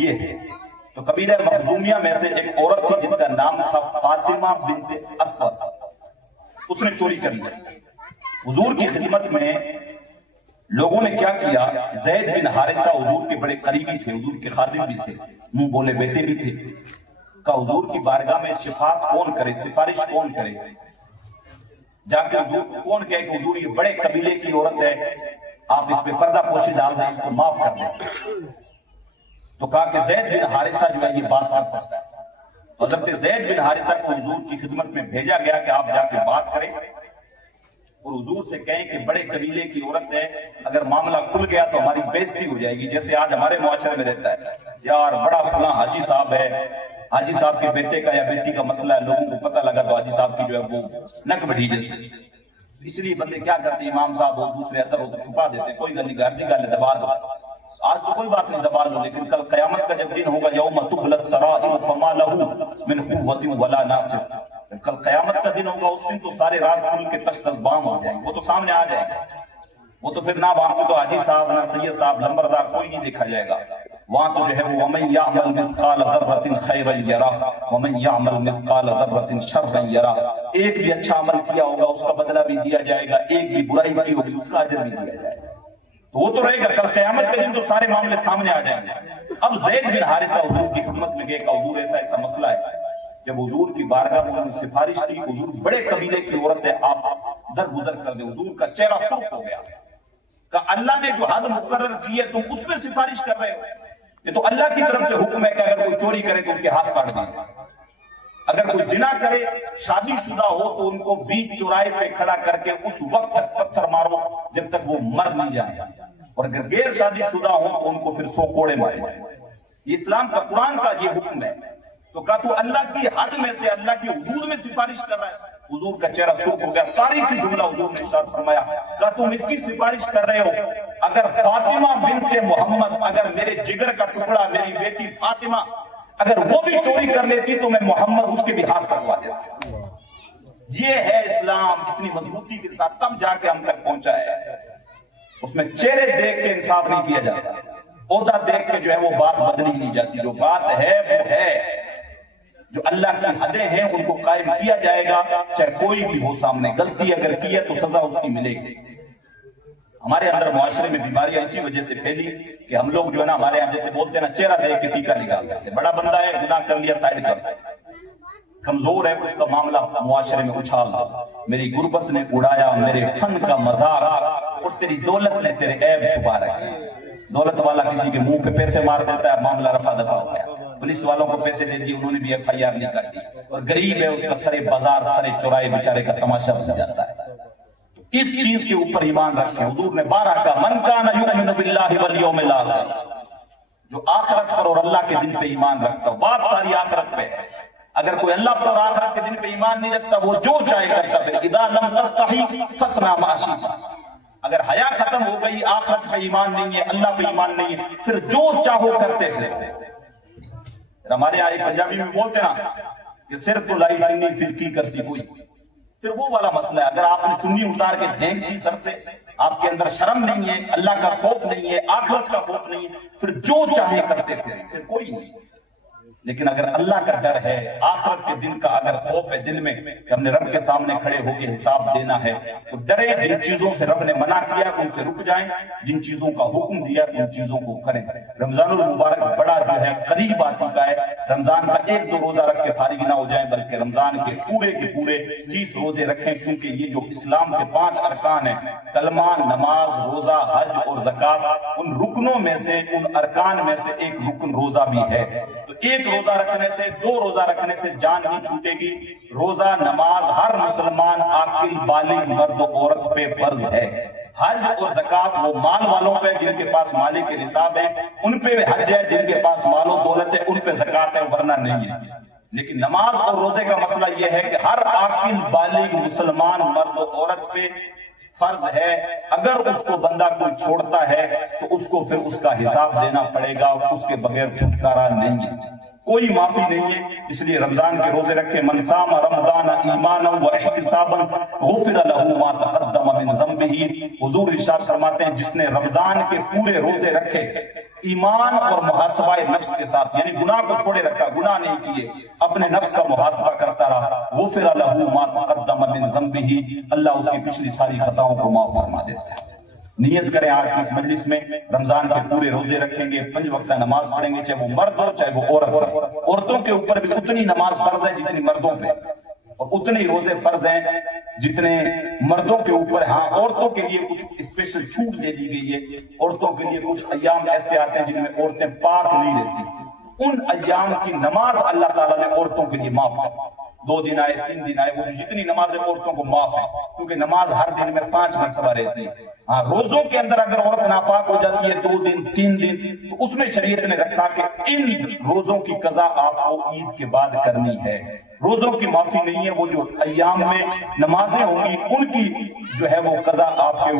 یہ ہے۔ تو قبیلہ مخزومیہ میں سے ایک عورت تھی جس کا نام تھا فاطمہ بنت اسود، اس نے چوری کر لی۔ حضور کی خدمت میں لوگوں نے کیا کیا، زید بن حارثہ حضور کے بڑے قریبی تھے، حضور کے خادم بھی تھے، منہ بولے بیٹے بھی تھے، کہ حضور کی بارگاہ میں شفاعت کون کرے، سفارش کون کرے، جا کے حضور کون کہے کہ حضور یہ بڑے قبیلے کی عورت ہے، آپ اس پہ پردہ پوشی ڈال دیں، اس کو معاف کر دیں۔ تو کہا کہ زید بن حارثہ جو ہے یہ بات کر سکتا ہے۔ حضرت زید بن حارثہ کو حضور کی خدمت میں بھیجا گیا کہ آپ جا کے بات کریں اور حضور سے کہیں کہ بڑے قبیلے کی عورت ہے، اگر معاملہ کھل گیا تو ہماری بےزتی ہو جائے گی، جیسے آج ہمارے معاشرے میں رہتا ہے، یار بڑا فلاں حاجی صاحب ہے، حاجی صاحب کے بیٹے کا یا بیٹی کا مسئلہ ہے، لوگوں کو پتہ لگا تو حاجی صاحب کی جو ہے وہ نک بڑھی جیسے، اس لیے بندے کیا کرتے ہیں، امام صاحب اور دوسرے ادھر ادھر چھپا دیتے، کوئی گل نہیں، گھر کی گل دبا دو، آج تو کوئی بات نہیں دبا لو، لیکن کل قیامت کا جب دن ہوگا یوم تبلی السرائر فما لہ من قوت ولا ناصر، کل قیامت کا دن ہوگا، اس دن تو سارے راز کھل کے تش تش بام ہو جائیں گے، وہ تو سامنے آ جائیں گے، وہ تو پھر نہ وہاں کو تو حاجی صاحب نہ سید صاحب لمبردار کوئی نہیں دیکھا جائے گا، وہاں تو جو ہے وہ وَمَن يَعْمَلْ مِثْقَالَ ذَرَّةٍ خَيْرًا يَرَهُ وَمَن يَعْمَلْ مِثْقَالَ ذَرَّةٍ شَرًّا يَرَهُ، ایک بھی اچھا عمل کیا ہوگا اس کا بدلہ بھی دیا جائے گا، ایک بھی برائی کی ہوگی اس کا اجر بھی دیا جائے گا، تو وہ تو رہے گا، کل قیامت کے دن تو سارے معاملے سامنے آ جائیں گے۔ اب زید بن حارثہ حضور کی خدمت میں گئے کہ حضور ایسا ایسا مسئلہ ہے، جب حضور کی بارگاہ میں انہوں نے سفارش کی، حضور بڑے قبیلے کی عورت ہے، آپ درگزر کر دیں، حضور کا چہرہ سرخ ہو گیا کہ اللہ نے جو حد مقرر کی ہے تم اس پہ سفارش کر رہے ہو، یہ تو اللہ کی طرف سے حکم ہے کہ اگر کوئی چوری کرے تو اس کے ہاتھ کاٹ دیں، اگر کوئی زنا کرے شادی شدہ ہو تو ان کو بیچ چوراہے پہ کھڑا کر کے اس وقت تک پتھر مارو جب تک وہ مر نہیں جائے، اور اگر غیر شادی شدہ ہو تو ان کو پھر 100 کوڑے مارے جائیں، یہ اسلام کا قرآن کا یہ حکم ہے۔ تو کہا تو اللہ کی حد میں سے اللہ کی حدود میں سفارش کر رہا ہے، حضور کا چہرہ سرخ ہو گیا، تاریخی جملہ حضور نے ارشاد فرمایا، کہا تم اس کی سفارش کر رہے ہو، اگر فاطمہ بنت محمد، اگر میرے جگر کا ٹکڑا میری بیٹی فاطمہ اگر وہ بھی چوری کر لیتی تو میں محمد اس کے بھی ہاتھ کٹوا دیتا۔ یہ ہے اسلام، اتنی مضبوطی کے ساتھ تب جا کے ہم تک پہنچا ہے، اس میں چہرے دیکھ کے انصاف نہیں کیا جاتا، عہدہ دیکھ کے جو ہے وہ بات بدلی نہیں جاتی، جو بات ہے وہ ہے، جو اللہ کی حدیں ہیں ان کو قائم کیا جائے گا، چاہے کوئی بھی ہو سامنے، غلطی اگر کی ہے تو سزا اس کی ملے گی۔ ہمارے اندر معاشرے میں بیماریاں اسی وجہ سے پھیلی کہ ہم لوگ جو ہے نا، ہمارے یہاں جیسے بولتے ہیں نا، چہرہ دیکھ کے ٹیکا نکال دیتے ہیں، بڑا بندہ ہے گناہ کر لیا سائڈ کر، کمزور ہے اس کا معاملہ معاشرے میں اچھال دو، میری غربت نے اڑایا میرے فن کا مذاق، اور تیری دولت نے تیرے عیب چھپا رکھے، دولت والا کسی کے منہ پہ پیسے مار دیتا ہے، معاملہ رفع دفع ہو گیا، پولیس والوں کو پیسے دے دی، انہوں نے بھی FIR نہیں کر دی، اور غریب ہے اس کا سرے بازار سرے چوراہے بیچارے کا تماشا بن جاتا ہے۔ اس چیز کے اوپر ایمان رکھیں، حضور نے 12 کا من کان یؤمن باللہ والیوم الاخر، جو آخرت پر اور اللہ کے دن پہ ایمان رکھتا ہو، بات ساری آخرت پہ ہے، اگر کوئی اللہ پر اور آخرت کے دن پہ ایمان نہیں رکھتا وہ جو چاہے کرتا، پھر اذا لم تستحی فاصنع ما شئت، اگر حیا ختم ہو گئی، آخرت پہ ایمان نہیں ہے، اللہ پہ ایمان نہیں ہے، پھر جو چاہو کرتے تھے۔ ہمارے یہاں ایک پنجابی میں بولتے نا کہ صرف تو لائی چنی پھر کی کرسی کوئی، پھر وہ والا مسئلہ ہے، اگر آپ نے چنی اتار کے پھینک دی سر سے، آپ کے اندر شرم نہیں ہے، اللہ کا خوف نہیں ہے، آخرت کا خوف نہیں ہے، پھر جو چاہے کرتے پھریں، پھر کوئی نہیں۔ لیکن اگر اللہ کا ڈر ہے، آخرت کے دن کا اگر خوف ہے دل میں کہ ہم نے رب کے سامنے کھڑے ہو کے حساب دینا ہے، تو ڈرے، جن چیزوں سے رب نے منع کیا ان سے رک جائیں، جن چیزوں کا حکم دیا ان چیزوں کو کریں۔ رمضان المبارک بڑا جو ہے قریب آ چکا ہے، رمضان کا 1-2 روزہ رکھ کے فارغ نہ ہو جائیں، بلکہ رمضان کے پورے 30 روزے رکھیں، کیونکہ یہ جو اسلام کے 5 ارکان ہیں، کلمہ، نماز، روزہ، حج اور زکوٰۃ، ان رکنوں میں سے، ان ارکان میں سے ایک رکن روزہ بھی ہے، تو ایک روزہ رکھنے سے، 2 روزہ رکھنے سے جان نہیں چھوٹے گی۔ روزہ، نماز ہر مسلمان عاقل بالغ مرد و عورت پہ فرض ہے، حج اور زکوٰۃ وہ مال والوں پہ جن کے پاس مالی کے نصاب ہے ان پہ حج ہے، جن کے پاس مال و دولت ہے ان پہ زکوٰۃ ہے، ورنہ نہیں ہے۔ لیکن نماز اور روزے کا مسئلہ یہ ہے کہ ہر عاقل بالغ مسلمان مرد و عورت پہ فرض ہے، اگر اس کو بندہ کوئی چھوڑتا ہے تو اس کو پھر اس کا حساب دینا پڑے گا، اور اس کے بغیر چھٹکارا نہیں ہے۔ کوئی معافی نہیں ہے، اس لیے رمضان کے روزے رکھے۔ من صام رمضان ایمانا و احتسابا غفر له ما تقدم من ذنبه، حضور ارشاد فرماتے ہیں جس نے رمضان کے پورے روزے رکھے ایمان اور محاسبہ نفس کے ساتھ، یعنی گناہ کو چھوڑے رکھا، گناہ نہیں کیے، اپنے نفس کا محاسبہ کرتا رہا، غفر له ما تقدم من ذنبه، اللہ اس کی پچھلی ساری خطاؤں کو معاف فرما دیتا ہے۔ نیت کریں آج کی اس مجلس میں رمضان کے پورے روزے رکھیں گے، 5 وقتہ نماز پڑھیں گے، چاہے وہ مرد ہو چاہے وہ عورت ہو۔ عورتوں کے اوپر بھی اتنی نماز فرض ہے جتنی مردوں پہ، اور اتنے ہی روزے فرض ہیں جتنے مردوں کے اوپر۔ ہاں عورتوں کے لیے کچھ اسپیشل چھوٹ دے دی گئی ہے، عورتوں کے لیے کچھ ایام ایسے آتے ہیں جن میں عورتیں پاک نہیں رہتی، ان ایام کی نماز اللہ تعالیٰ نے عورتوں کے لیے معاف کر، 2 دن آئے 3 دن آئے، وہ جتنی نمازیں عورتوں کو معاف ہے، کیونکہ نماز ہر دن میں 5 مرتبہ رہتی ہے۔ ہاں روزوں کے اندر اگر عورت ناپاک ہو جاتی ہے 2 دن 3 دن، تو اس میں شریعت نے رکھا کہ ان روزوں کی قضا آپ کو عید کے بعد کرنی ہے۔ روزوں کی معافی نہیں ہے، وہ جو ایام میں نمازیں ہوں گی ان کی جو ہے وہ قضا آپ کے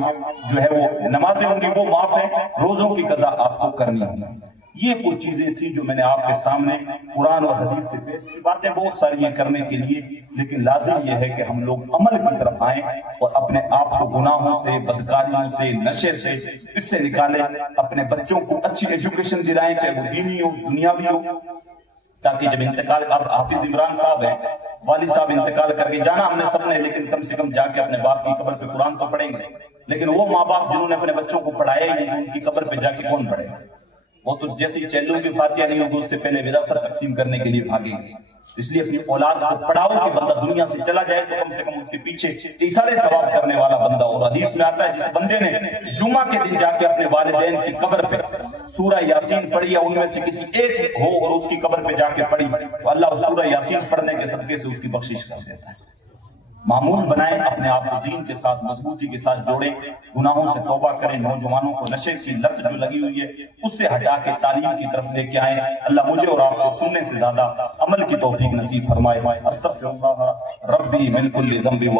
جو ہے وہ نمازیں ہوں گی وہ معاف ہے، روزوں کی قضا آپ کو کرنی ہے۔ یہ کچھ چیزیں تھیں جو میں نے آپ کے سامنے قرآن اور حدیث سے پیش کی، باتیں بہت ساری ہیں کرنے کے لیے، لیکن لازم یہ ہے کہ ہم لوگ عمل کی طرف آئیں اور اپنے آپ کو گناہوں سے، بدکاریوں سے، نشے سے اس سے نکالیں، اپنے بچوں کو اچھی ایجوکیشن دلائیں، چاہے وہ دینی ہو دنیاوی ہو، تاکہ جب انتقال، اب حافظ عمران صاحب ہیں، والد صاحب انتقال کر کے جانا ہم نے سب نے، لیکن کم سے کم جا کے اپنے باپ کی قبر پہ قرآن تو پڑھیں گے، لیکن وہ ماں باپ جنہوں نے اپنے بچوں کو پڑھایا ہی نہیں، ان کی قبر پہ جا کے کون پڑھے گا؟ وہ تو جیسے چیلوں کی فاتحہ نہیں ہوگی اس سے پہلے وراثت تقسیم کرنے کے لیے بھاگیں گے۔ اس لیے اپنی اولاد کو پڑھاؤ کہ بندہ دنیا سے چلا جائے تو کم سے کم اس کے پیچھے ایسارے ثواب کرنے والا بندہ، اور حدیث میں آتا ہے جس بندے نے جمعہ کے دن جا کے اپنے والدین کی قبر پہ سورہ یاسین پڑھی یا ان میں سے کسی ایک ہو اور اس کی قبر پہ جا کے پڑھی تو اللہ اس سورہ یاسین پڑھنے کے صدقے سے اس کی بخشش کر دیتا ہے۔ معمول بنائیں، اپنے آپ کو دین کے ساتھ مضبوطی کے ساتھ جوڑیں، گناہوں سے توبہ کریں، نوجوانوں کو نشے کی لت جو لگی ہوئی ہے اس سے ہٹا کے تعلیم کی طرف لے کے آئیں۔ اللہ مجھے اور آپ کو سننے سے زیادہ عمل کی توفیق نصیب فرمائے۔ استغفر اللہ ربی من کل ذنب